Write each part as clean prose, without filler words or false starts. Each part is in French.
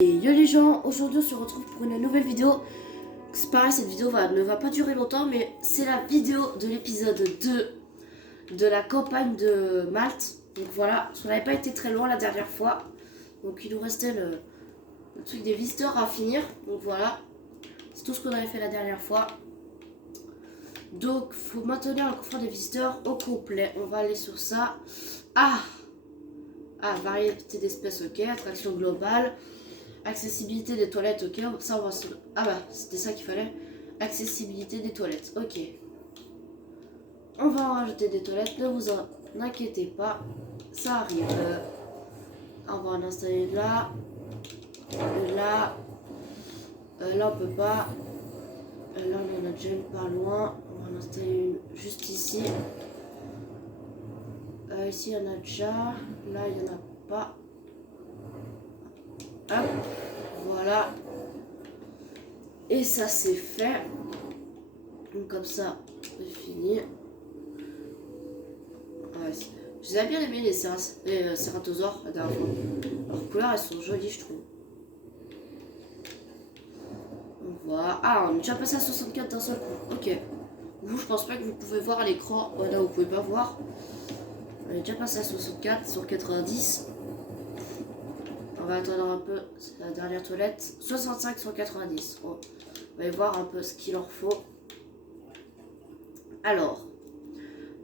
Et yo les gens, aujourd'hui on se retrouve pour une nouvelle vidéo. C'est pareil, cette vidéo ne va pas durer longtemps, mais c'est la vidéo de l'épisode 2 de la campagne de Malte. Donc voilà, ça n'avait pas été très loin la dernière fois. Donc il nous restait le truc des visiteurs à finir. Donc voilà, c'est tout ce qu'on avait fait la dernière fois. Donc faut maintenir le confort des visiteurs au complet. On va aller sur ça. Ah, variété d'espèces, ok. Attraction globale. Accessibilité des toilettes, ok. Ça, on va se... Ah bah, c'était ça qu'il fallait. Accessibilité des toilettes, ok. On va en rajouter des toilettes, ne vous en inquiétez pas. Ça arrive. On va en installer une là. Une là. Là, on peut pas. Là, on en a déjà une pas loin. On va en installer une juste ici. Ici, il y en a déjà. Là, il n'y en a pas. Hop, voilà. Et ça, c'est fait. Donc, comme ça, c'est fini. Ouais, je les ai bien aimé les cératosaures la dernière fois. Leurs couleurs, elles sont jolies, je trouve. Donc, voilà. Ah, on est déjà passé à 64 d'un seul coup. Ok. Vous, je pense pas que vous pouvez voir à l'écran. Ouais, là, vous pouvez pas voir. On est déjà passé à 64 sur 90. On va attendre un peu, c'est la dernière toilette. 65 sur 90. Bon, on va voir un peu ce qu'il leur faut. Alors,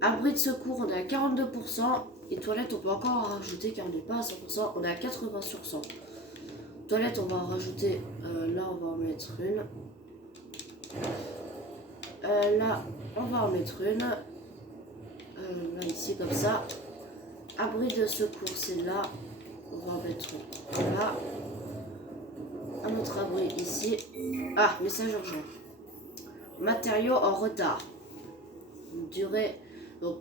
abri de secours, on est à 42%. Et toilettes, on peut encore en rajouter car on n'est pas à 100%. On est à 80 sur 100. Toilettes, on va en rajouter. Là, on va en mettre une. Là, on va en mettre une. Là, ici, comme ça. Abri de secours, c'est là. On va en mettre là. Un autre abri ici. Ah, message urgent. Matériaux en retard. Durée. Donc,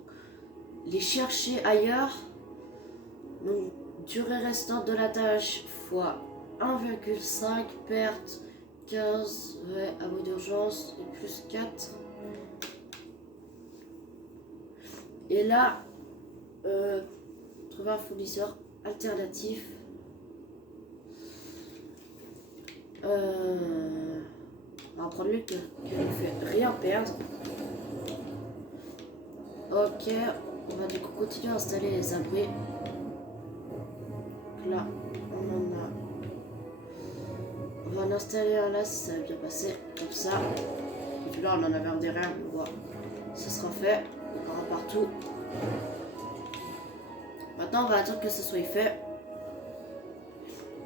les chercher ailleurs. Donc, durée restante de la tâche fois 1,5. Perte 15. Ouais, abri d'urgence. Et plus 4. Et là, trouver un fournisseur alternatif. On va prendre lui qui ne fait rien perdre. Ok, on va du coup continuer à installer les abris. Donc là, on va en installer un là si ça va bien passer, comme ça. Et puis là, on en avait un derrière, on voit. Ça sera fait, on aura partout. Maintenant, on va attendre que ce soit fait.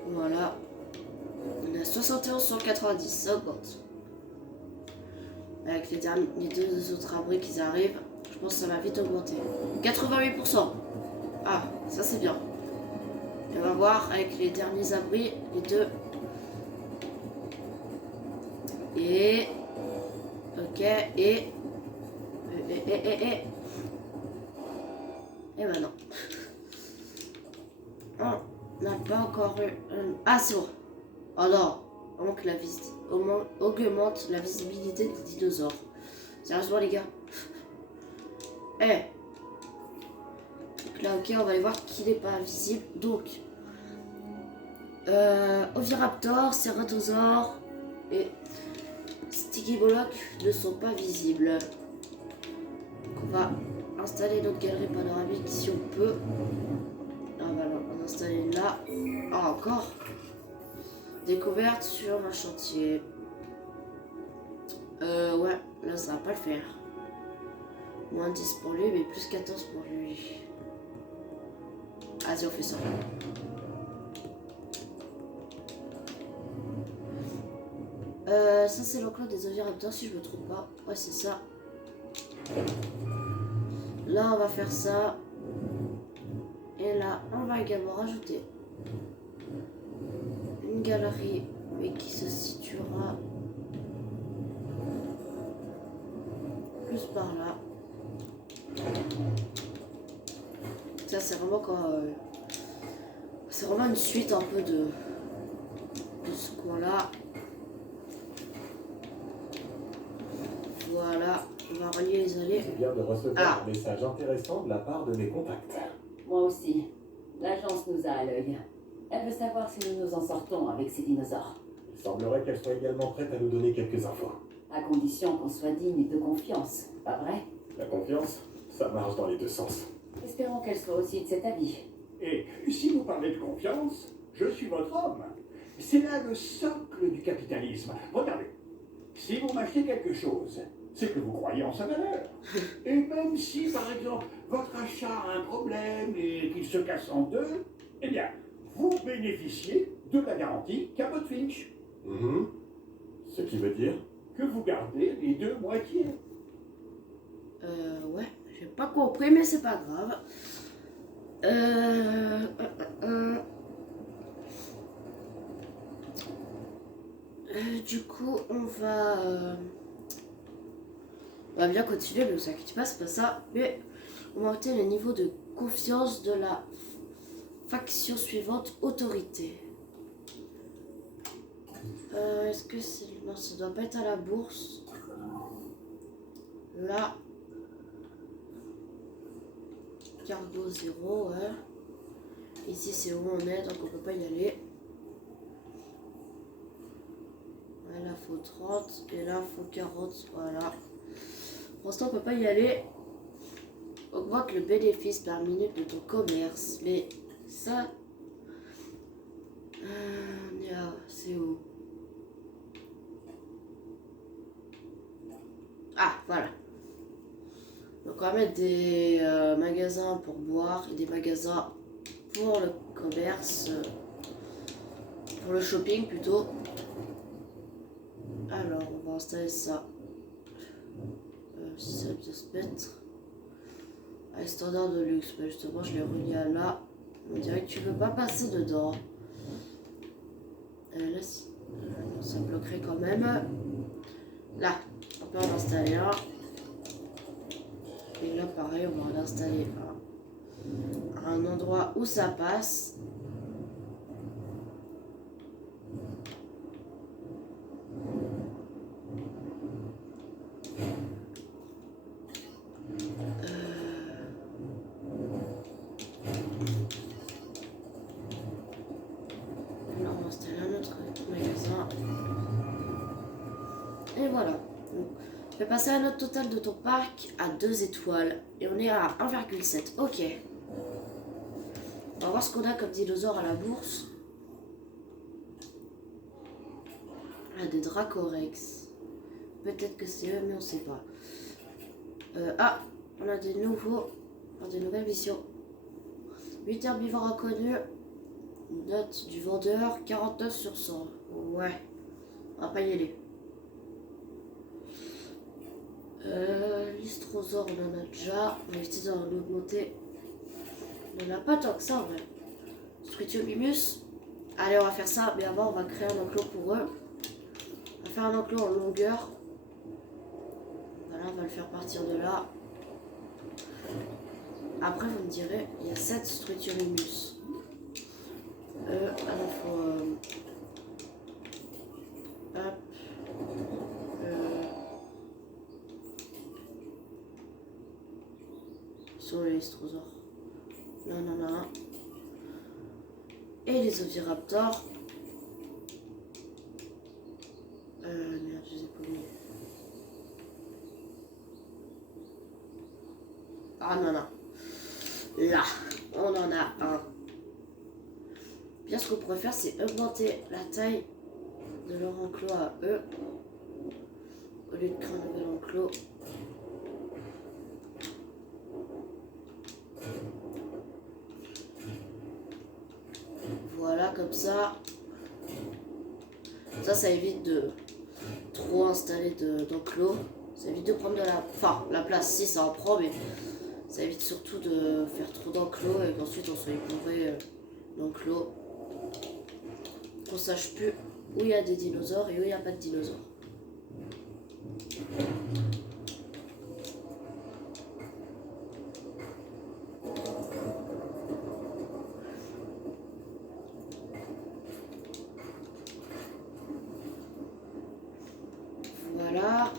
Voilà. On est à 71 sur 90, ça augmente. Avec les deux autres abris qui arrivent, je pense que ça va vite augmenter. 88%. Ah, ça c'est bien. Et on va voir avec les derniers abris, les deux. Et... Ok, et maintenant. On n'a pas encore eu... Ah, c'est bon. Oh non. Augmente la visibilité des dinosaures. Sérieusement, les gars. Eh. Donc là, ok, on va aller voir qui n'est pas visible. Donc, Oviraptor, Ceratosaure et Stygimoloch ne sont pas visibles. Donc, on va installer notre galerie panoramique si on peut. Là, on va en installer une là. Ah, encore. Découverte sur un chantier. Ouais, là ça va pas le faire. Moins 10 pour lui, mais plus 14 pour lui. Vas-y, on fait ça. Ça c'est l'enclos des oviraptors si je me trompe pas. Ouais, c'est ça. Là, on va faire ça. Et là, on va également rajouter une galerie, mais qui se situera plus par là. Ça, c'est vraiment quand... c'est vraiment une suite un peu de ce coin-là. Voilà, on va relier les allées. Je viens de recevoir un message intéressant de la part de mes contacts. Moi aussi. L'agence nous a à l'œil. Elle Elle veut savoir si nous nous en sortons avec ces dinosaures. Il semblerait qu'elle soit également prête à nous donner quelques infos. À condition qu'on soit digne de confiance, pas vrai? La confiance, ça marche dans les deux sens. Espérons qu'elle soit aussi de cet avis. Et si vous parlez de confiance, je suis votre homme. C'est là le socle du capitalisme. Regardez, si vous m'achetez quelque chose, c'est que vous croyez en sa valeur. Et même si, par exemple, votre achat a un problème et qu'il se casse en deux, eh bien, vous bénéficiez de la garantie qu'a votre Finch. Mhm. Ce qui veut dire Que vous gardez les deux moitiés. Ouais, j'ai pas compris, mais c'est pas grave. Du coup, on va bien continuer, ne vous inquiétez pas, c'est pas ça. Mais on va monter le niveau de confiance de la faction suivante, autorité. Est-ce que c'est... Non, ça doit pas être à la bourse. Là. Cargo 0, ouais. Ici, c'est où on est, donc on peut pas y aller. Ouais, là, faut 30. Et là, faut 40. Voilà. Pour l'instant, on peut pas y aller. Augmente le bénéfice par minute de ton commerce. Mais ça... c'est où? Ah, voilà. Donc on va mettre des magasins pour boire et des magasins pour le commerce, pour le shopping plutôt. Alors on va installer ça. Si ça peut se mettre. Ah, standard de luxe, bah, justement je l'ai relié à là. On dirait que tu veux pas passer dedans. Là, ça bloquerait quand même. Là, on peut en installer un. Et là, pareil, on va l'installer à un endroit où ça passe. Là, on va installer un autre magasin. Et voilà. Donc, je vais passer la note totale de ton parc à 2 étoiles. Et on est à 1,7. Ok. On va voir ce qu'on a comme dinosaure à la bourse. Ah, des Dracorex. Peut-être que c'est eux, mais on sait pas. On a des nouvelles missions. 8 herbivores inconnus. Note du vendeur, 49 sur 100. Ouais. On va pas y aller. L'Istrosaure, on en a déjà. On va éviter d'en augmenter. On n'en a pas tant que ça en vrai. Strutiomimus. Allez, on va faire ça. Mais avant, on va créer un enclos pour eux. On va faire un enclos en longueur. Voilà, on va le faire partir de là. Après, vous me direz, il y a 7 Strutiomimus. Alors, faut... hop. Sur les Istrosaures. Là, on en a un. Et les Oviraptors. Merde, je les ai pas mis. Ah, non, non. Là, on en a un. Bien, ce qu'on pourrait faire, c'est augmenter la taille de leur enclos à eux. Au lieu de créer un nouvel enclos. Voilà, comme ça. Ça évite de trop installer d'enclos. Ça évite de prendre de la... Enfin, la place, si, ça en prend, mais ça évite surtout de faire trop d'enclos et qu'ensuite on soit écouré d'enclos. Qu'on sache plus où il y a des dinosaures et où il n'y a pas de dinosaures. Voilà.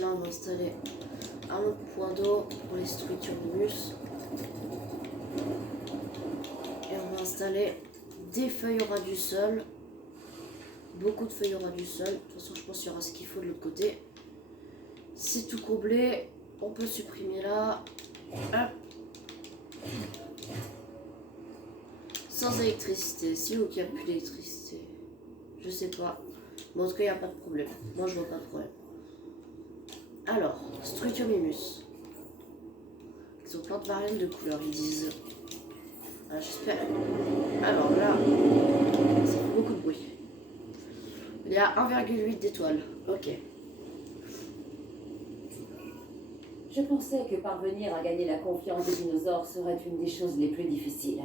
Là, on va installer un autre point d'eau pour les Struthiomimus. Et on va installer des feuilles au ras du sol. Beaucoup de feuilles au ras du sol. De toute façon, je pense qu'il y aura ce qu'il faut de l'autre côté. C'est tout comblé. On peut supprimer là. Hop. Sans électricité. Si ou qu'il n'y a plus d'électricité. Je sais pas. Mais en tout cas, il n'y a pas de problème. Moi, je vois pas de problème. Alors, Struthiomimus. Ils ont plein de variantes de couleurs, ils disent. Ah, j'espère. Alors là, ça fait beaucoup de bruit. Il y a 1,8 d'étoiles. Ok. Je pensais que parvenir à gagner la confiance des dinosaures serait une des choses les plus difficiles.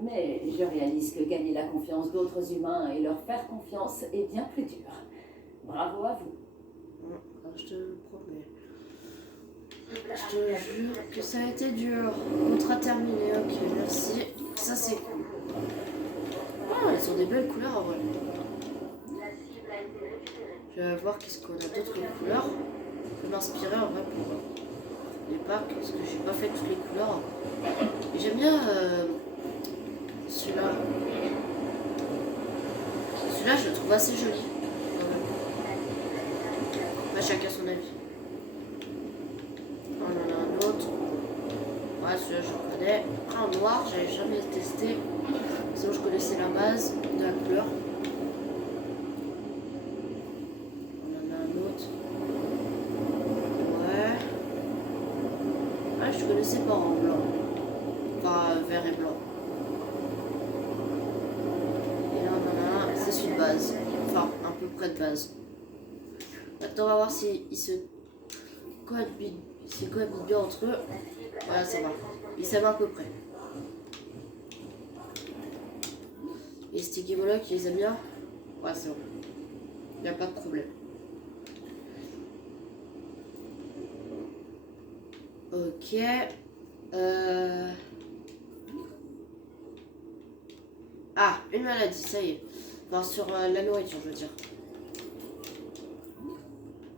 Mais je réalise que gagner la confiance d'autres humains et leur faire confiance est bien plus dur. Bravo à vous. Je te le promets. Je te jure que ça a été dur. Contrat terminé. Ok, merci. Ça, c'est cool. Ah, ils ont des belles couleurs en vrai. Je vais voir qu'est-ce qu'on a d'autres couleurs. Je peux m'inspirer en vrai pour les packs, parce que j'ai pas fait toutes les couleurs. Et j'aime bien celui-là. Celui-là, je le trouve assez joli. Quand même. Bah, chacun son avis. On en a un autre. Ouais, celui-là, je connais. Un noir, j'avais jamais testé. Sinon, je connaissais la base de la couleur. Je connaissais pas en blanc. Enfin, vert et blanc. Et là, on en a un, c'est celui de base. Enfin, un peu près de base. Maintenant, on va voir s'ils se cohabitent bien entre eux. Voilà, ça va. Ils s'aiment à peu près. Et Sticky Moloch, ils les aiment bien. Ouais, c'est bon. Il n'y a pas de problème. Ok. Ah, une maladie, ça y est. Enfin, sur la nourriture, je veux dire.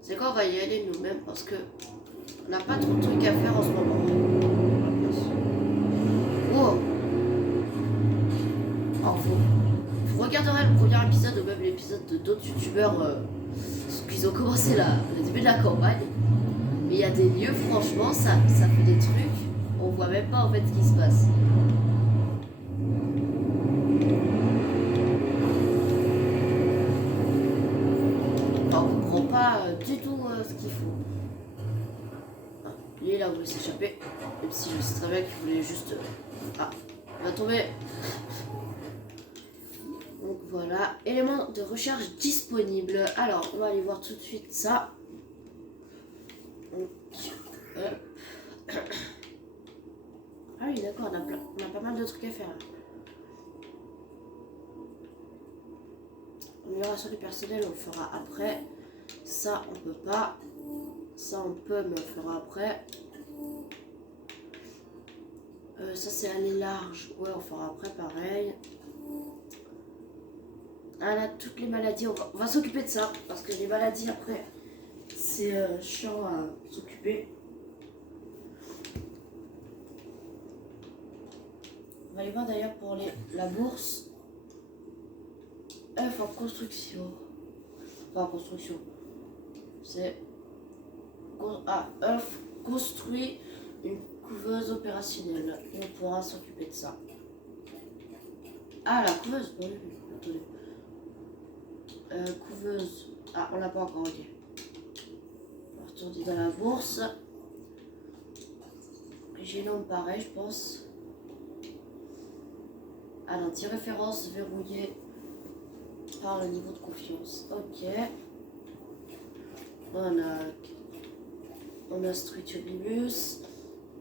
C'est quoi, on va y aller nous-mêmes parce que on n'a pas trop de trucs à faire en ce moment. Wow. Alors, vous regarderez le premier épisode ou même l'épisode de d'autres youtubeurs qui ont commencé le début de la campagne. Mais il y a des lieux, franchement, ça fait des trucs. On voit même pas en fait ce qui se passe. Enfin, on comprend pas du tout ce qu'il faut. Ah, lui, il a voulu s'échapper. Même si je sais très bien qu'il voulait juste... Ah, il va tomber. Donc voilà, éléments de recherche disponibles. Alors, on va aller voir tout de suite ça. Donc, ah oui, d'accord, on a pas mal de trucs à faire. Amélioration du personnel, on le fera après. Ça, on peut pas. Ça, on peut, mais on le fera après. Ça, c'est aller large. Ouais, on fera après, pareil. Ah là, toutes les maladies, on va s'occuper de ça. Parce que les maladies, après, c'est chiant à s'occuper. On va aller voir d'ailleurs pour la bourse. Œuf en construction. Enfin, en construction. C'est... Ah, œuf construit une couveuse opérationnelle. Et on pourra s'occuper de ça. Ah, la couveuse, oui, attendez. Couveuse. Ah, on l'a pas encore, ok. On va retourner dans la bourse. Génome pareil, je pense. Alors, 10 références verrouillées par le niveau de confiance. Ok. On a Struthiomimus.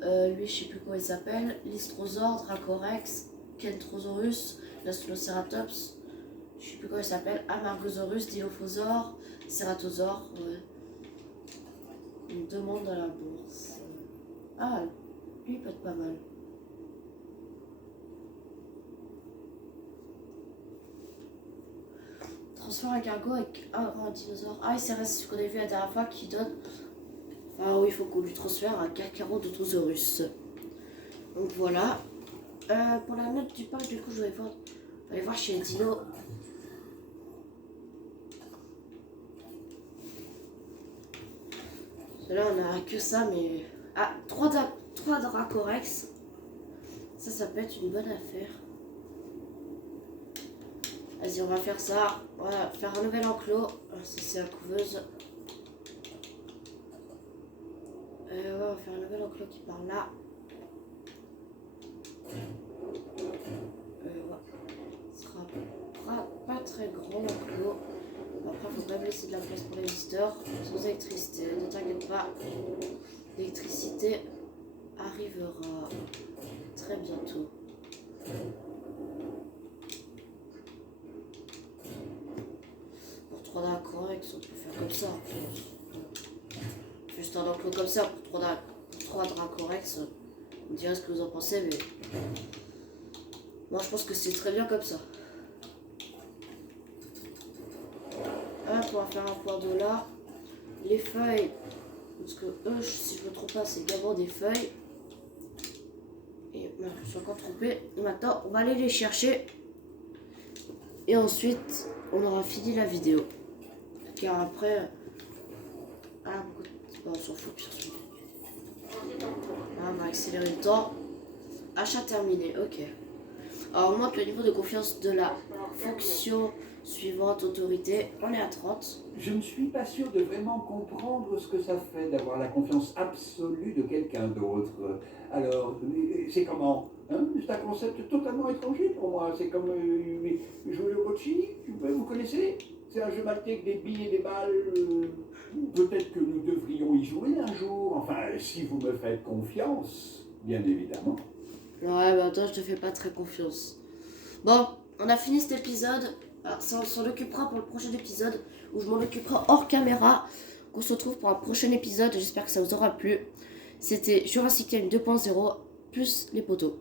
Lui, je sais plus comment il s'appelle. Lystrosaure, Dracorex, Kentrosaurus, Lastnoceratops. Je sais plus comment il s'appelle. Amargosaurus, Dilophosaure, Ceratosaure. Ouais. Une demande à la bourse. Ah, lui, il peut être pas mal. Transfert un cargo avec un dinosaure. Ah, c'est ce qu'on a vu la dernière fois qui donne Enfin, oui, il faut qu'on lui transfère un Kakarot de Tosaurus. Donc voilà. Pour la note du parc, du coup, je vais aller voir chez Dino. Là, on a que ça, mais... Ah, 3 Dracorex. Ça peut être une bonne affaire. Vas-y, on va faire ça. On va faire un nouvel enclos. Ça, c'est la couveuse. Ouais, on va faire un nouvel enclos qui part là. Ouais. Ce sera pas très grand l'enclos. Après, faut pas laisser de la place pour les visiteurs. Sans électricité, ne t'inquiète pas. L'électricité arrivera très bientôt. Pour 3 Dracorex, on peut faire comme ça. Juste un enclos comme ça pour 3 Dracorex. Vous me direz ce que vous en pensez, mais moi je pense que c'est très bien comme ça. Hop, on va faire un point d'eau là. Les feuilles, parce que eux, si je me trompe pas, c'est également des feuilles. Et je suis encore trompée. Maintenant, on va aller les chercher. Et ensuite, on aura fini la vidéo. Car après... Ah, bon, on s'en fout, puis on s'en fout. On va accélérer le temps. Achat terminé, ok. Alors, on augmente le niveau de confiance de la fonction suivante, autorité. On est à 30. Je ne suis pas sûr de vraiment comprendre ce que ça fait d'avoir la confiance absolue de quelqu'un d'autre. Alors, c'est comment hein? C'est un concept totalement étranger pour moi. C'est comme jouer au bocce, vous connaissez? C'est un jeu maltais avec des billes et des balles. Peut-être que nous devrions y jouer un jour. Enfin, si vous me faites confiance, bien évidemment. Ouais, bah toi, je te fais pas très confiance. Bon, on a fini cet épisode. Alors, ça, on s'en occupera pour le prochain épisode, où je m'en occuperai hors caméra. On se retrouve pour un prochain épisode. J'espère que ça vous aura plu. C'était Jurassic Time 2.0 plus les poteaux.